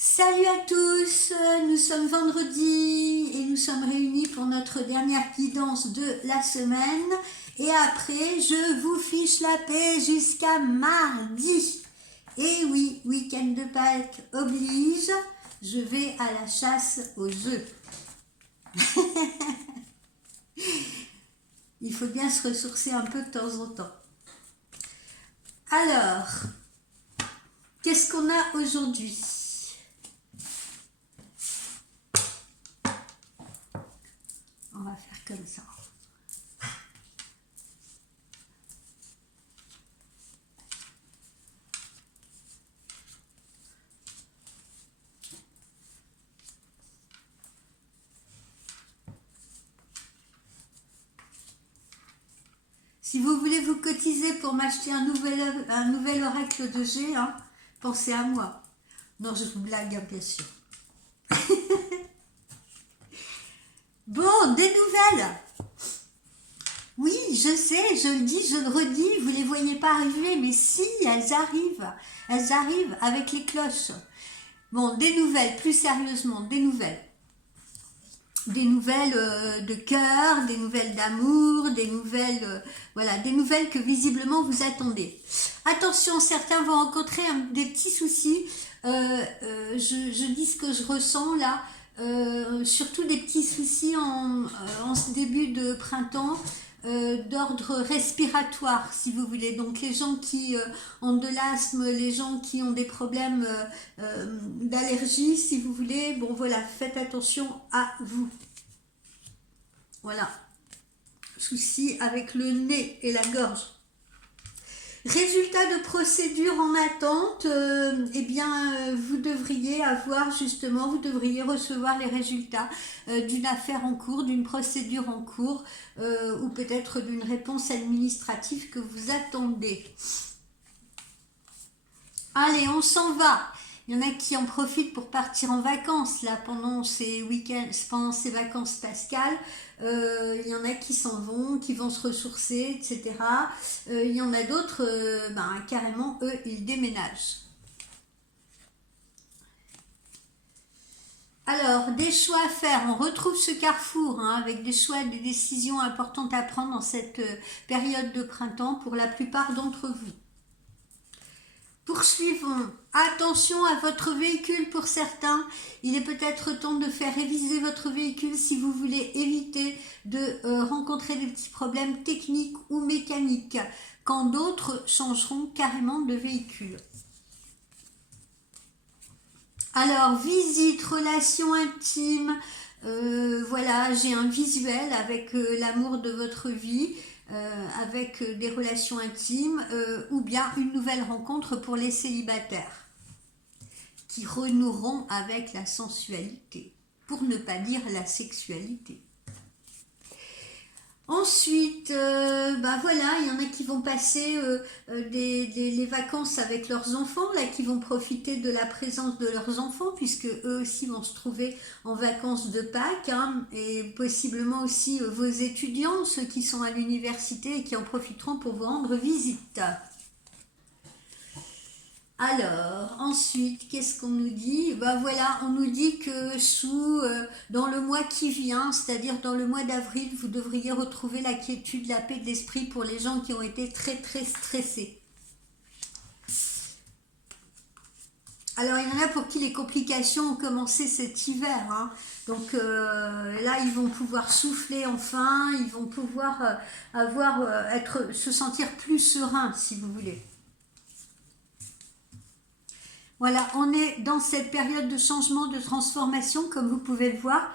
Salut à tous, nous sommes vendredi et nous sommes réunis pour notre dernière guidance de la semaine. Et après, je vous fiche la paix jusqu'à mardi. Et oui, week-end de Pâques oblige, je vais à la chasse aux œufs. Il faut bien se ressourcer un peu de temps en temps. Alors, qu'est-ce qu'on a aujourd'hui ? On va faire comme ça. Si vous voulez vous cotiser pour m'acheter un nouvel oracle de G, hein, pensez à moi. Non, je vous blague, hein, bien sûr. Bon, des nouvelles. Oui, je sais, je le dis, je le redis, vous ne les voyez pas arriver, mais si, elles arrivent. Elles arrivent avec les cloches. Bon, des nouvelles, plus sérieusement, des nouvelles. Des nouvelles de cœur, des nouvelles d'amour, des nouvelles, voilà, des nouvelles que visiblement vous attendez. Attention, certains vont rencontrer des petits soucis. Je dis ce que je ressens là. Surtout des petits soucis en ce début de printemps d'ordre respiratoire, si vous voulez. Donc les gens qui ont de l'asthme, les gens qui ont des problèmes d'allergie, si vous voulez, bon voilà, faites attention à vous. Voilà, souci avec le nez et la gorge. Résultat de procédure en attente, eh bien, vous devriez avoir justement, vous devriez recevoir les résultats d'une affaire en cours, d'une procédure en cours, ou peut-être d'une réponse administrative que vous attendez. Allez, on s'en va. Il y en a qui en profitent pour partir en vacances là pendant ces week-ends, pendant ces vacances pascales. Il y en a qui s'en vont, qui vont se ressourcer, etc. Il y en a d'autres, carrément, eux, ils déménagent. Alors, des choix à faire. On retrouve ce carrefour avec des choix, des décisions importantes à prendre dans cette période de printemps pour la plupart d'entre vous. Poursuivons. Attention à votre véhicule pour certains. Il est peut-être temps de faire réviser votre véhicule si vous voulez éviter de rencontrer des petits problèmes techniques ou mécaniques, quand d'autres changeront carrément de véhicule. Alors, visite, relation intime, voilà, j'ai un visuel avec l'amour de votre vie. Avec des relations intimes ou bien une nouvelle rencontre pour les célibataires qui renoueront avec la sensualité, pour ne pas dire la sexualité. Ensuite, voilà, il y en a qui vont passer les vacances avec leurs enfants, là, qui vont profiter de la présence de leurs enfants, puisque eux aussi vont se trouver en vacances de Pâques, et possiblement aussi vos étudiants, ceux qui sont à l'université et qui en profiteront pour vous rendre visite. Alors, ensuite, qu'est-ce qu'on nous dit ? Voilà, on nous dit que dans le mois qui vient, c'est-à-dire dans le mois d'avril, vous devriez retrouver la quiétude, la paix de l'esprit pour les gens qui ont été très très stressés. Alors, il y en a pour qui les complications ont commencé cet hiver. Donc là, ils vont pouvoir souffler enfin, ils vont pouvoir se sentir plus sereins, si vous voulez. Voilà, on est dans cette période de changement, de transformation, comme vous pouvez le voir,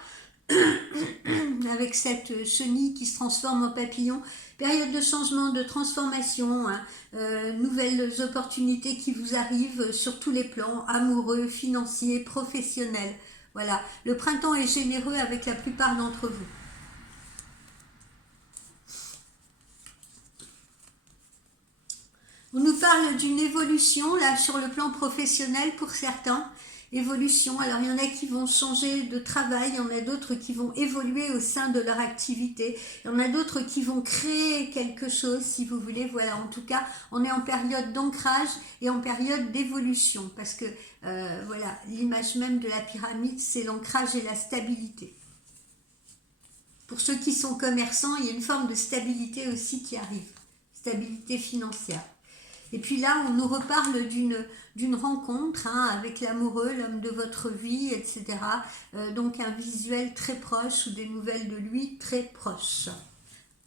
avec cette chenille qui se transforme en papillon. Période de changement, de transformation, nouvelles opportunités qui vous arrivent sur tous les plans, amoureux, financiers, professionnels. Voilà, le printemps est généreux avec la plupart d'entre vous. On nous parle d'une évolution là sur le plan professionnel pour certains. évolution. Alors il y en a qui vont changer de travail, il y en a d'autres qui vont évoluer au sein de leur activité, il y en a d'autres qui vont créer quelque chose, si vous voulez. Voilà, en tout cas, on est en période d'ancrage et en période d'évolution, parce que voilà, l'image même de la pyramide, c'est l'ancrage et la stabilité. Pour ceux qui sont commerçants, il y a une forme de stabilité aussi qui arrive, stabilité financière. Et puis là, on nous reparle d'une rencontre avec l'amoureux, l'homme de votre vie, etc. Donc un visuel très proche ou des nouvelles de lui très proches.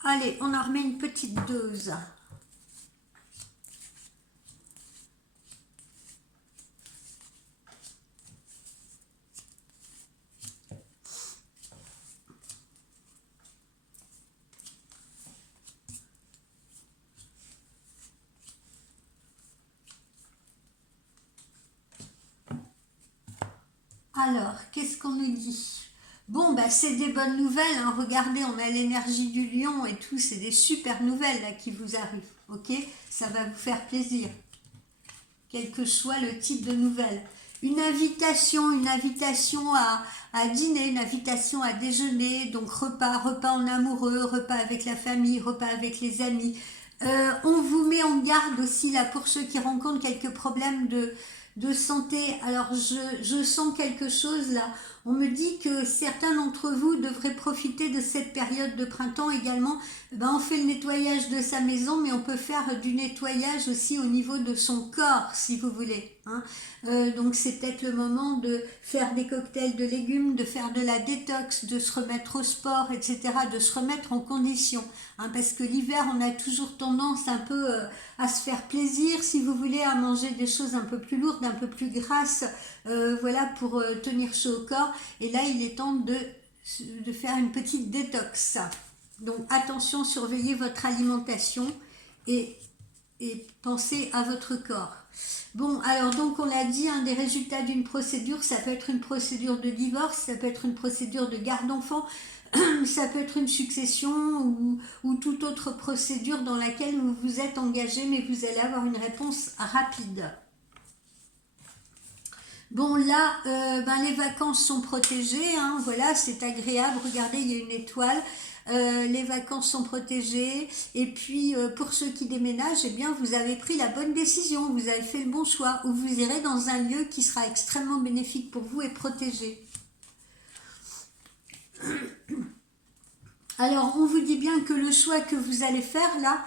Allez, on en remet une petite dose. Alors, qu'est-ce qu'on nous dit? Bon, bah, c'est des bonnes nouvelles, hein. Regardez, on a l'énergie du lion et tout, c'est des super nouvelles là qui vous arrivent, ok? Ça va vous faire plaisir, quel que soit le type de nouvelles. Une invitation à dîner, une invitation à déjeuner, donc repas en amoureux, repas avec la famille, repas avec les amis. On vous met en garde aussi là pour ceux qui rencontrent quelques problèmes de santé. Alors je sens quelque chose là. On me dit que certains d'entre vous devraient profiter de cette période de printemps également. Ben, on fait le nettoyage de sa maison, mais on peut faire du nettoyage aussi au niveau de son corps, si vous voulez. Hein. Donc c'est peut-être le moment de faire des cocktails de légumes, de faire de la détox, de se remettre au sport, etc., de se remettre en condition. Hein, parce que l'hiver, on a toujours tendance un peu à se faire plaisir, si vous voulez, à manger des choses un peu plus lourdes, un peu plus grasses, voilà, pour tenir chaud au corps. Et là, il est temps de faire une petite détox. Donc attention, surveillez votre alimentation et pensez à votre corps. Bon, alors donc on l'a dit, des résultats d'une procédure, ça peut être une procédure de divorce, ça peut être une procédure de garde d'enfant, ça peut être une succession ou toute autre procédure dans laquelle vous vous êtes engagé, mais vous allez avoir une réponse rapide. Bon là, les vacances sont protégées, hein, voilà, c'est agréable, regardez, il y a une étoile. Les vacances sont protégées et puis pour ceux qui déménagent, eh bien vous avez pris la bonne décision, vous avez fait le bon choix, ou vous irez dans un lieu qui sera extrêmement bénéfique pour vous et protégé. Alors on vous dit bien que le choix que vous allez faire là,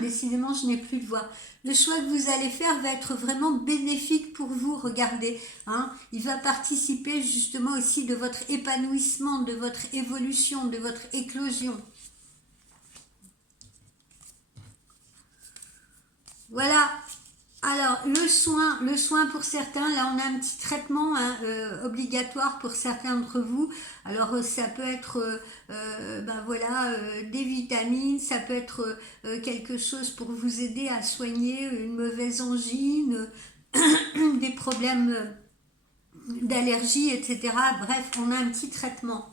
décidément je n'ai plus de voix, le choix que vous allez faire va être vraiment bénéfique pour vous, regardez, hein, il va participer justement aussi de votre épanouissement, de votre évolution, de votre éclosion. Voilà. Alors, le soin pour certains, là on a un petit traitement obligatoire pour certains d'entre vous. Alors ça peut être des vitamines, ça peut être quelque chose pour vous aider à soigner une mauvaise angine, des problèmes d'allergie, etc. Bref, on a un petit traitement.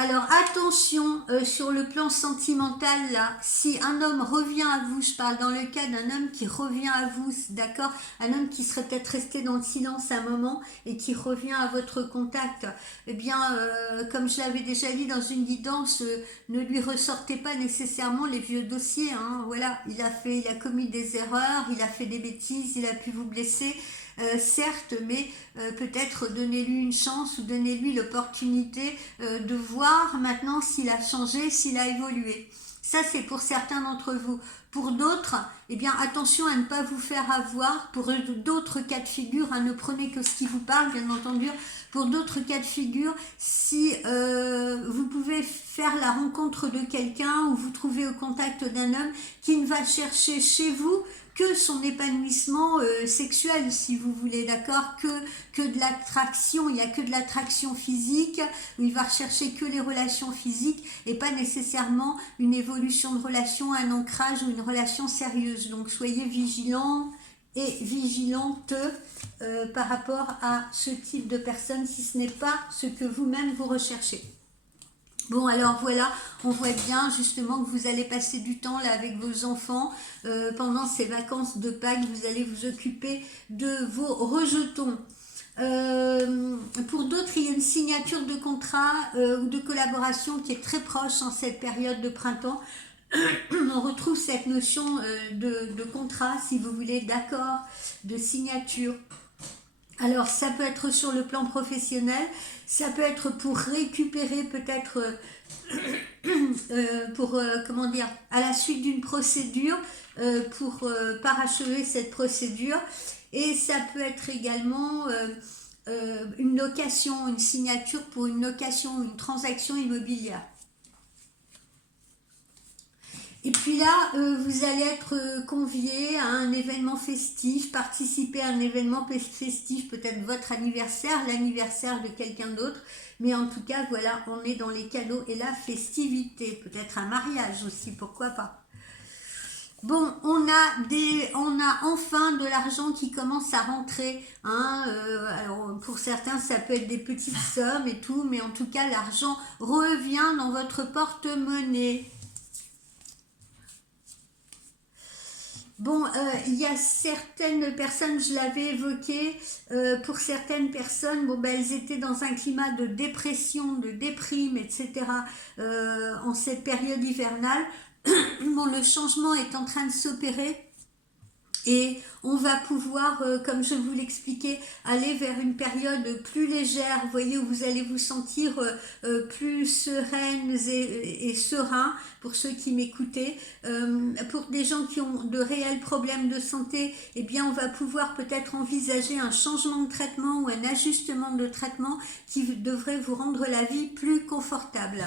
Alors attention, sur le plan sentimental là, si un homme revient à vous, je parle dans le cas d'un homme qui revient à vous, d'accord, un homme qui serait peut-être resté dans le silence un moment et qui revient à votre contact, eh bien comme je l'avais déjà dit dans une guidance, ne lui ressortez pas nécessairement les vieux dossiers, hein, voilà, il a commis des erreurs, il a fait des bêtises, il a pu vous blesser. Certes, mais peut-être donnez-lui une chance ou donnez-lui l'opportunité de voir maintenant s'il a changé, s'il a évolué. Ça, c'est pour certains d'entre vous. Pour d'autres, eh bien, attention à ne pas vous faire avoir. Pour d'autres cas de figure, ne prenez que ce qui vous parle, bien entendu. Pour d'autres cas de figure, si vous pouvez faire la rencontre de quelqu'un ou vous trouvez au contact d'un homme qui ne va chercher chez vous que son épanouissement sexuel, si vous voulez, d'accord, que de l'attraction, il n'y a que de l'attraction physique, où il va rechercher que les relations physiques et pas nécessairement une évolution de relation, un ancrage ou une relation sérieuse. Donc soyez vigilants et vigilantes par rapport à ce type de personne si ce n'est pas ce que vous-même vous recherchez. Bon, alors voilà, on voit bien justement que vous allez passer du temps là avec vos enfants. Pendant ces vacances de Pâques, vous allez vous occuper de vos rejetons. Pour d'autres, il y a une signature de contrat ou de collaboration qui est très proche en cette période de printemps. On retrouve cette notion de contrat, si vous voulez, d'accord, de signature. Alors, ça peut être sur le plan professionnel, ça peut être pour récupérer peut-être, comment dire, à la suite d'une procédure, pour parachever cette procédure. Et ça peut être également une location, une signature pour une location, une transaction immobilière. Et puis là, vous allez être convié à un événement festif, participer à un événement festif, peut-être votre anniversaire, l'anniversaire de quelqu'un d'autre. Mais en tout cas, voilà, on est dans les cadeaux et la festivité. Peut-être un mariage aussi, pourquoi pas. Bon, on a enfin de l'argent qui commence à rentrer. Hein, alors pour certains, ça peut être des petites sommes et tout, mais en tout cas, l'argent revient dans votre porte-monnaie. Bon, il y a certaines personnes, je l'avais évoqué, pour certaines personnes, bon, ben, elles étaient dans un climat de dépression, de déprime, etc. En cette période hivernale. Bon, le changement est en train de s'opérer. Et on va pouvoir, comme je vous l'expliquais, aller vers une période plus légère, vous voyez, où vous allez vous sentir plus sereines et sereins, pour ceux qui m'écoutaient. Pour des gens qui ont de réels problèmes de santé, eh bien, on va pouvoir peut-être envisager un changement de traitement ou un ajustement de traitement qui devrait vous rendre la vie plus confortable.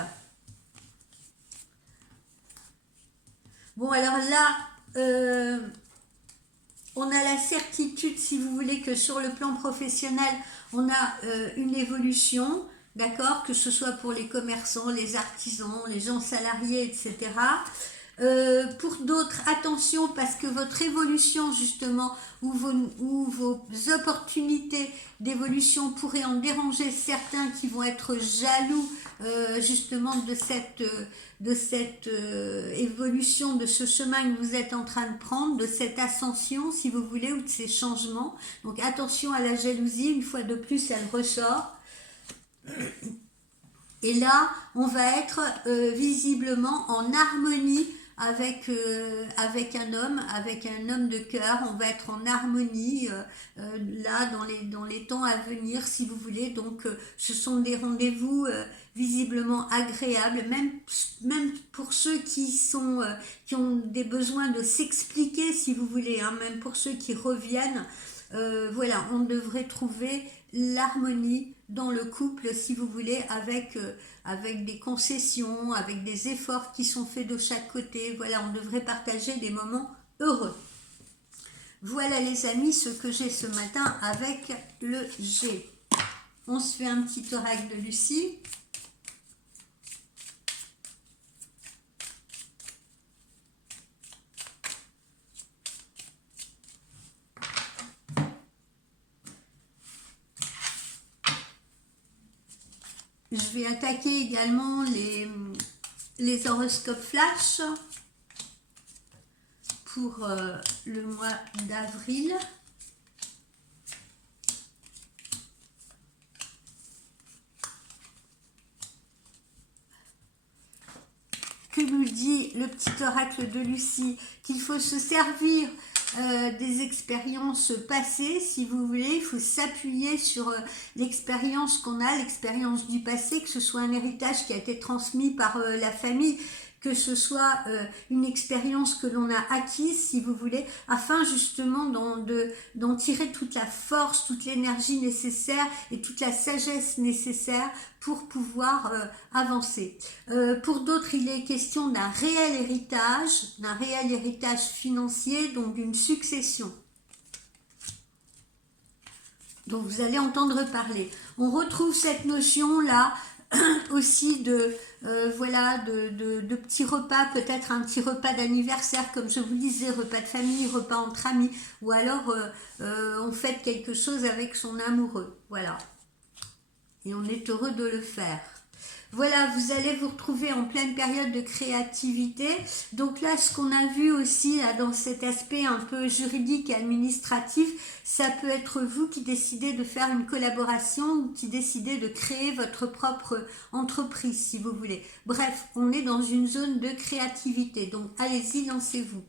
Bon, alors là, on a la certitude, si vous voulez, que sur le plan professionnel, on a une évolution, d'accord, que ce soit pour les commerçants, les artisans, les gens salariés, etc. Pour d'autres, attention, parce que votre évolution, justement, ou vos opportunités d'évolution pourraient en déranger certains qui vont être jaloux, justement, de cette évolution, de ce chemin que vous êtes en train de prendre, de cette ascension, si vous voulez, ou de ces changements. Donc, attention à la jalousie, une fois de plus, elle ressort. Et là, on va être visiblement en harmonie avec un homme de cœur. On va être en harmonie là dans les temps à venir, si vous voulez. Donc, ce sont des rendez-vous visiblement agréables, même pour ceux qui ont des besoins de s'expliquer, si vous voulez, hein, même pour ceux qui reviennent. Voilà, on devrait trouver l'harmonie dans le couple, si vous voulez, avec des concessions, avec des efforts qui sont faits de chaque côté. Voilà, on devrait partager des moments heureux. Voilà les amis, ce que j'ai ce matin avec le G. On se fait un petit oracle de Lucie. Je vais attaquer également les horoscopes flash pour le mois d'avril. Que nous dit le petit oracle de Lucie? Qu'il faut se servir des expériences passées, si vous voulez. Il faut s'appuyer sur l'expérience qu'on a, l'expérience du passé, que ce soit un héritage qui a été transmis par la famille, que ce soit une expérience que l'on a acquise, si vous voulez, afin justement d'en tirer toute la force, toute l'énergie nécessaire et toute la sagesse nécessaire pour pouvoir avancer. Pour d'autres, il est question d'un réel héritage financier, donc d'une succession dont vous allez entendre parler. On retrouve cette notion-là aussi de petits repas, peut-être un petit repas d'anniversaire, comme je vous disais, repas de famille, repas entre amis, ou alors on fête quelque chose avec son amoureux, voilà. Et on est heureux de le faire. Voilà, vous allez vous retrouver en pleine période de créativité. Donc là, ce qu'on a vu aussi là, dans cet aspect un peu juridique et administratif, ça peut être vous qui décidez de faire une collaboration ou qui décidez de créer votre propre entreprise, si vous voulez. Bref, on est dans une zone de créativité. Donc allez-y, lancez-vous.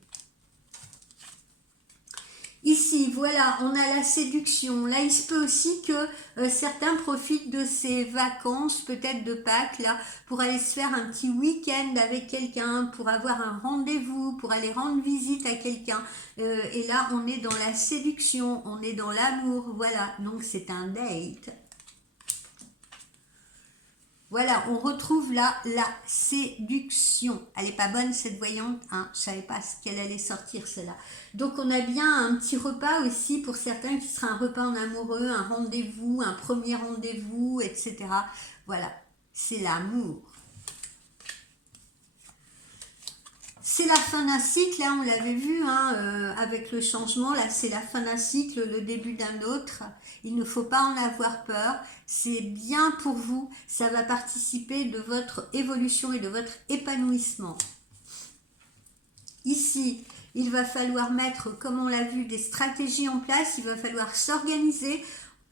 Ici, voilà, on a la séduction. Là, il se peut aussi que certains profitent de ces vacances, peut-être de Pâques, là, pour aller se faire un petit week-end avec quelqu'un, pour avoir un rendez-vous, pour aller rendre visite à quelqu'un. Et là, on est dans la séduction, on est dans l'amour, voilà. Donc, c'est un date. Voilà, on retrouve là la séduction. Elle n'est pas bonne cette voyante, hein. Je ne savais pas ce qu'elle allait sortir celle-là. Donc on a bien un petit repas aussi pour certains qui sera un repas en amoureux, un rendez-vous, un premier rendez-vous, etc. Voilà, c'est l'amour. C'est la fin d'un cycle, là on l'avait vu, hein, avec le changement, là c'est la fin d'un cycle, le début d'un autre. Il ne faut pas en avoir peur, c'est bien pour vous, ça va participer de votre évolution et de votre épanouissement. Ici, il va falloir mettre, comme on l'a vu, des stratégies en place, il va falloir s'organiser.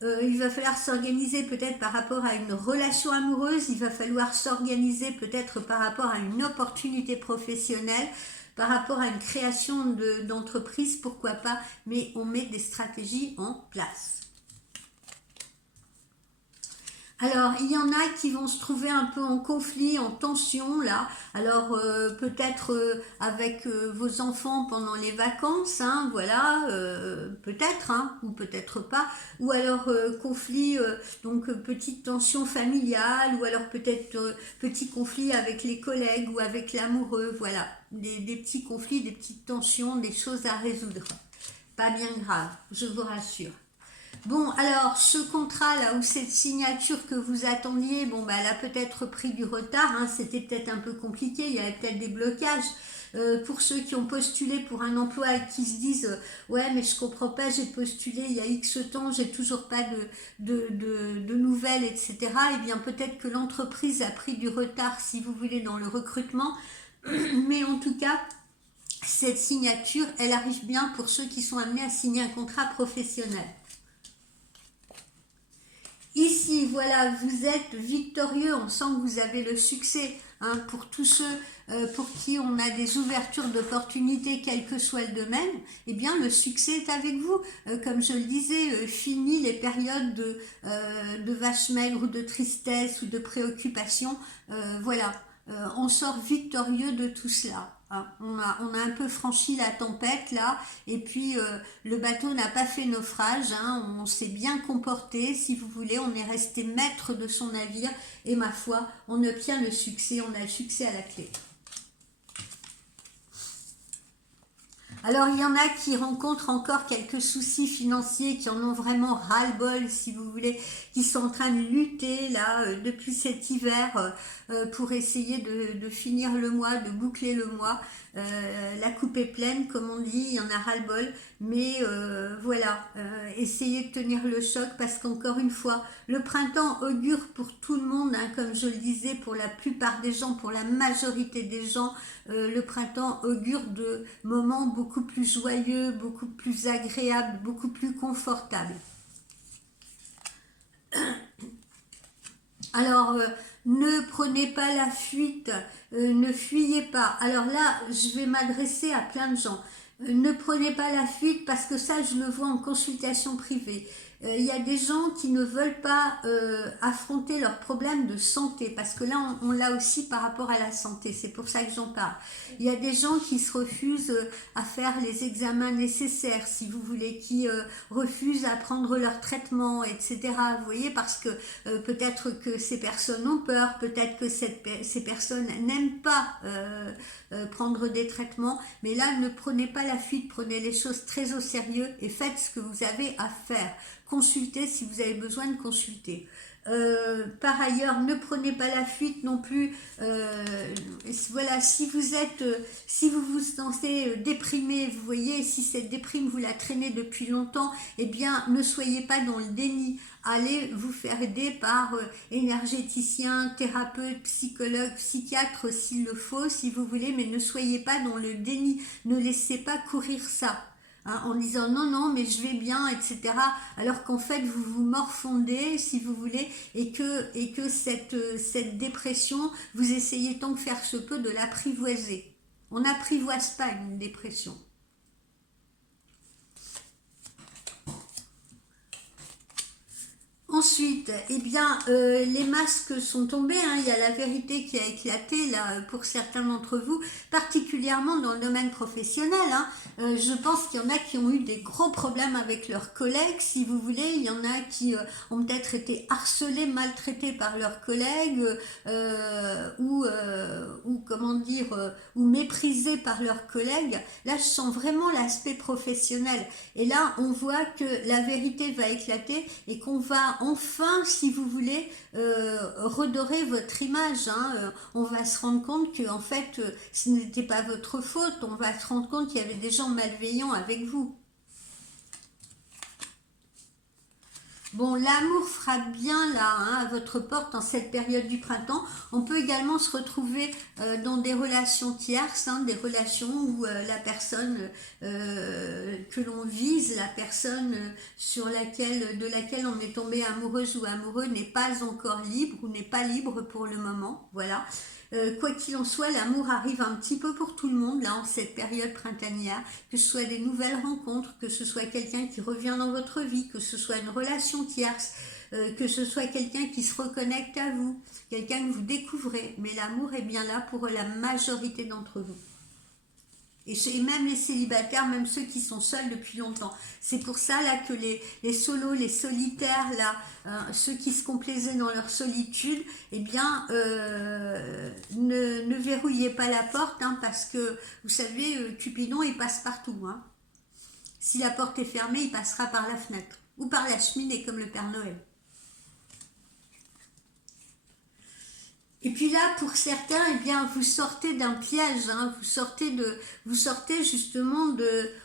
Il va falloir s'organiser peut-être par rapport à une relation amoureuse, il va falloir s'organiser peut-être par rapport à une opportunité professionnelle, par rapport à une création d'entreprise, pourquoi pas, mais on met des stratégies en place. Alors, il y en a qui vont se trouver un peu en conflit, en tension, là. Alors, peut-être avec vos enfants pendant les vacances, hein, voilà, peut-être, hein, ou peut-être pas. Ou alors, conflit, donc petite tension familiale, ou alors peut-être petit conflit avec les collègues ou avec l'amoureux, voilà. Des petits conflits, des petites tensions, des choses à résoudre. Pas bien grave, je vous rassure. Bon, alors, ce contrat-là, ou cette signature que vous attendiez, bon, bah, elle a peut-être pris du retard, hein, c'était peut-être un peu compliqué, il y avait peut-être des blocages. Pour ceux qui ont postulé pour un emploi et qui se disent ouais mais je comprends pas, j'ai postulé il y a X temps, j'ai toujours pas de nouvelles, etc. Eh bien peut-être que l'entreprise a pris du retard, si vous voulez, dans le recrutement, mais en tout cas cette signature elle arrive bien pour ceux qui sont amenés à signer un contrat professionnel. Ici, voilà, vous êtes victorieux, on sent que vous avez le succès, hein, pour tous ceux pour qui on a des ouvertures d'opportunités, quel que soit le domaine, eh bien le succès est avec vous. Comme je le disais, fini les périodes de vache maigre ou de tristesse ou de préoccupation, voilà, on sort victorieux de tout cela. Hein. On a un peu franchi la tempête là, et puis le bateau n'a pas fait naufrage, hein. On s'est bien comporté, si vous voulez, on est resté maître de son navire, et ma foi, on obtient le succès, on a le succès à la clé. Alors, il y en a qui rencontrent encore quelques soucis financiers, qui en ont vraiment ras-le-bol, si vous voulez, qui sont en train de lutter, là, depuis cet hiver, pour essayer de finir le mois, de boucler le mois. La coupe est pleine, comme on dit, il y en a ras-le-bol, mais voilà, essayez de tenir le choc, parce qu'encore une fois, le printemps augure pour tout le monde, hein, comme je le disais, pour la plupart des gens, pour la majorité des gens, le printemps augure de moments beaucoup plus joyeux, beaucoup plus agréables, beaucoup plus confortables. Alors, ne prenez pas la fuite, ne fuyez pas. Alors là, je vais m'adresser à plein de gens. Ne prenez pas la fuite, parce que ça, je le vois en consultation privée. Il y a des gens qui ne veulent pas affronter leurs problèmes de santé, parce que là on l'a aussi par rapport à la santé, c'est pour ça que j'en parle. Il y a des gens qui se refusent à faire les examens nécessaires, si vous voulez, qui refusent à prendre leur traitement, etc. Vous voyez, parce que peut-être que ces personnes ont peur, peut-être que ces personnes n'aiment pas prendre des traitements, mais là ne prenez pas la fuite, prenez les choses très au sérieux et faites ce que vous avez à faire. consultez si vous avez besoin de consulter. Par ailleurs, ne prenez pas la fuite non plus. Voilà, si vous vous sentez déprimé, vous voyez, si cette déprime vous la traînez depuis longtemps, eh bien, ne soyez pas dans le déni. Allez vous faire aider par énergéticien, thérapeute, psychologue, psychiatre s'il le faut, si vous voulez, mais ne soyez pas dans le déni. Ne laissez pas courir ça. Hein, en disant non, non, mais je vais bien, etc. Alors qu'en fait, vous vous morfondez, si vous voulez, et que cette dépression, vous essayez tant que faire se peut de l'apprivoiser. On n'apprivoise pas une dépression. Ensuite, eh bien, les masques sont tombés, hein, il y a la vérité qui a éclaté là pour certains d'entre vous, particulièrement dans le domaine professionnel. Hein. Je pense qu'il y en a qui ont eu des gros problèmes avec leurs collègues, si vous voulez. Il y en a qui ont peut-être été harcelés, maltraités par leurs collègues, ou comment dire, ou méprisés par leurs collègues. Là, je sens vraiment l'aspect professionnel. Et là, on voit que la vérité va éclater et qu'on va enfin, si vous voulez, redorer votre image. Hein. On va se rendre compte que, en fait, ce n'était pas votre faute. On va se rendre compte qu'il y avait des gens malveillants avec vous. Bon, l'amour frappe bien là, hein, à votre porte en cette période du printemps. On peut également se retrouver dans des relations tierces, hein, des relations où la personne que l'on vise, la personne de laquelle on est tombé amoureuse ou amoureux n'est pas encore libre ou n'est pas libre pour le moment. Voilà. Quoi qu'il en soit, l'amour arrive un petit peu pour tout le monde, là, en cette période printanière, que ce soit des nouvelles rencontres, que ce soit quelqu'un qui revient dans votre vie, que ce soit une relation tierce, que ce soit quelqu'un qui se reconnecte à vous, quelqu'un que vous découvrez, mais l'amour est bien là pour la majorité d'entre vous. Et même les célibataires, même ceux qui sont seuls depuis longtemps. C'est pour ça là que les solos, les solitaires, là, ceux qui se complaisaient dans leur solitude, eh bien, ne verrouillez pas la porte, hein, parce que, vous savez, Cupidon, il passe partout. Hein. Si la porte est fermée, il passera par la fenêtre. Ou par la cheminée, comme le Père Noël. Et puis là, pour certains, eh bien, vous sortez d'un piège, hein, vous sortez justement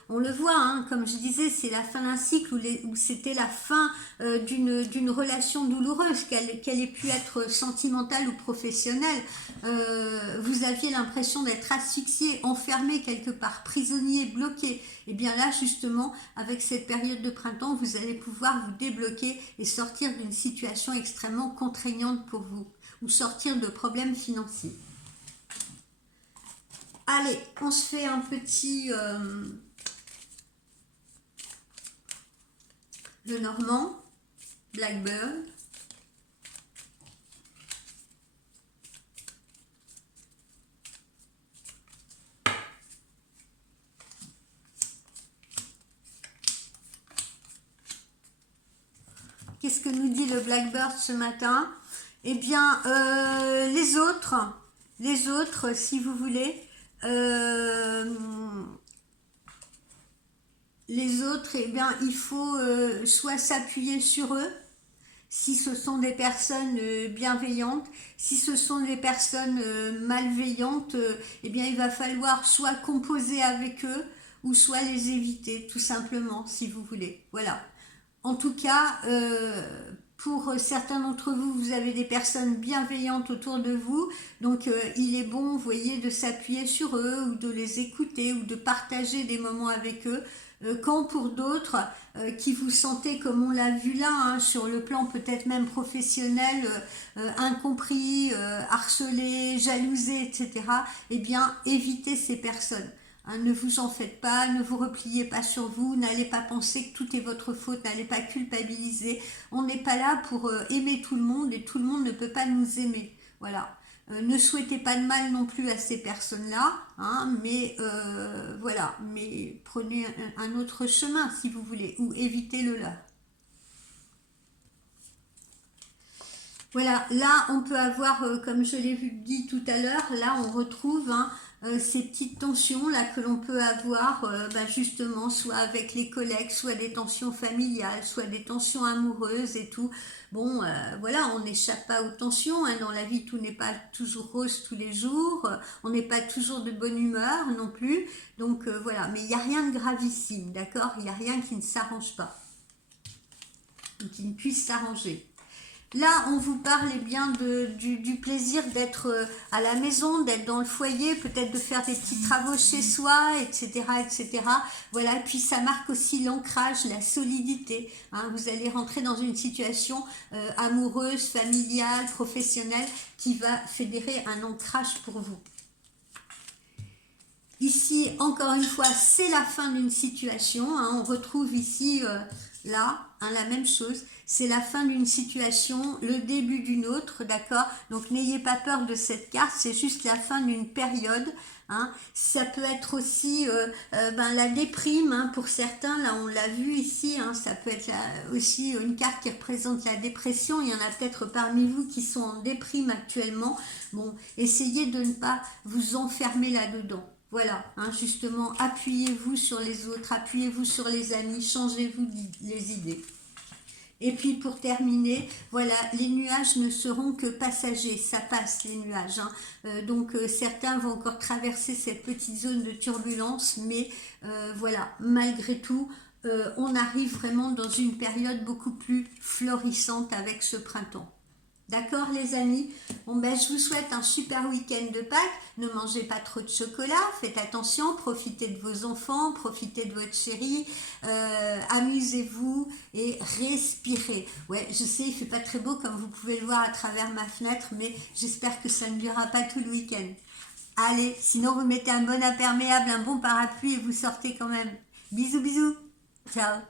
on le voit, hein, comme je disais, c'est la fin d'un cycle où c'était la fin d'une relation douloureuse, qu'elle ait pu être sentimentale ou professionnelle. Vous aviez l'impression d'être asphyxié, enfermé quelque part, prisonnier, bloqué. Et bien là, justement, avec cette période de printemps, vous allez pouvoir vous débloquer et sortir d'une situation extrêmement contraignante pour vous, ou sortir de problèmes financiers. Allez, on se fait un petit le Normand, Blackbird. Qu'est-ce que nous dit le Blackbird ce matin? Eh bien, les autres, si vous voulez, les autres, eh bien, il faut soit s'appuyer sur eux, si ce sont des personnes bienveillantes, si ce sont des personnes malveillantes, eh bien, il va falloir soit composer avec eux, ou soit les éviter, tout simplement, si vous voulez. Voilà. En tout cas, pour certains d'entre vous, vous avez des personnes bienveillantes autour de vous, donc il est bon, vous voyez, de s'appuyer sur eux, ou de les écouter, ou de partager des moments avec eux, quand pour d'autres, qui vous sentez, comme on l'a vu là, hein, sur le plan peut-être même professionnel, incompris, harcelé, jalousé, etc., eh bien, évitez ces personnes. Hein, ne vous en faites pas, ne vous repliez pas sur vous, n'allez pas penser que tout est votre faute, n'allez pas culpabiliser. On n'est pas là pour aimer tout le monde, et tout le monde ne peut pas nous aimer. Voilà. Ne souhaitez pas de mal non plus à ces personnes-là, hein, mais voilà, mais prenez un autre chemin si vous voulez, ou évitez le leur. Voilà, là on peut avoir, comme je l'ai dit tout à l'heure, là on retrouve, hein, ces petites tensions là que l'on peut avoir, justement, soit avec les collègues, soit des tensions familiales, soit des tensions amoureuses et tout. Bon, voilà, on n'échappe pas aux tensions, hein, dans la vie tout n'est pas toujours rose tous les jours, on n'est pas toujours de bonne humeur non plus, donc voilà, mais il n'y a rien de gravissime, d'accord, il n'y a rien qui ne s'arrange pas, ou qui ne puisse s'arranger. Là, on vous parle bien du plaisir d'être à la maison, d'être dans le foyer, peut-être de faire des petits travaux chez soi, etc., etc. Voilà, et puis ça marque aussi l'ancrage, la solidité. Hein. Vous allez rentrer dans une situation amoureuse, familiale, professionnelle, qui va fédérer un ancrage pour vous. Ici, encore une fois, c'est la fin d'une situation. Hein. On retrouve ici, là, hein, la même chose. C'est la fin d'une situation, le début d'une autre, d'accord? Donc, n'ayez pas peur de cette carte, c'est juste la fin d'une période. Hein. Ça peut être aussi la déprime, hein, pour certains. Là, on l'a vu ici. Hein, ça peut être aussi une carte qui représente la dépression. Il y en a peut-être parmi vous qui sont en déprime actuellement. Bon, essayez de ne pas vous enfermer là-dedans. Voilà, hein, justement, appuyez-vous sur les autres, appuyez-vous sur les amis, changez-vous les idées. Et puis pour terminer, voilà, les nuages ne seront que passagers, ça passe les nuages. Hein. Donc certains vont encore traverser cette petite zone de turbulence, mais voilà, malgré tout, on arrive vraiment dans une période beaucoup plus florissante avec ce printemps. D'accord les amis? Bon je vous souhaite un super week-end de Pâques. Ne mangez pas trop de chocolat, faites attention, profitez de vos enfants, profitez de votre chérie, amusez-vous et respirez. Ouais, je sais, il fait pas très beau comme vous pouvez le voir à travers ma fenêtre, mais j'espère que ça ne durera pas tout le week-end. Allez, sinon vous mettez un bon imperméable, un bon parapluie et vous sortez quand même. Bisous bisous, ciao.